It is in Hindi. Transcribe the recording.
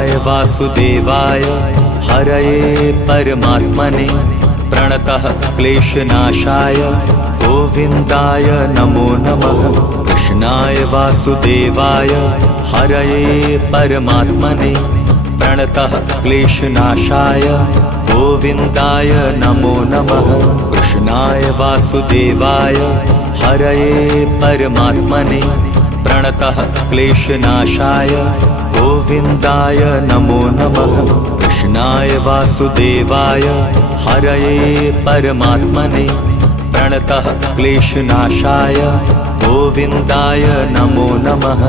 कृष्णाय वासुदेवाय हरये परमात्मने प्रणतः क्लेशनाशाय गोविन्दाय नमो नमः। कृष्णाय वासुदेवाय हरये परमात्मने प्रणतः क्लेशनाशाय गोविन्दाय नमो नमः। कृष्णाय वासुदेवाय हरये परमात्मने प्रणतः क्लेशनाशाय गोविन्दाय नमो नमः। कृष्णाय वासुदेवाय हरये परमात्मने प्रणतः क्लेशनाशाय गोविन्दाय नमो नमः।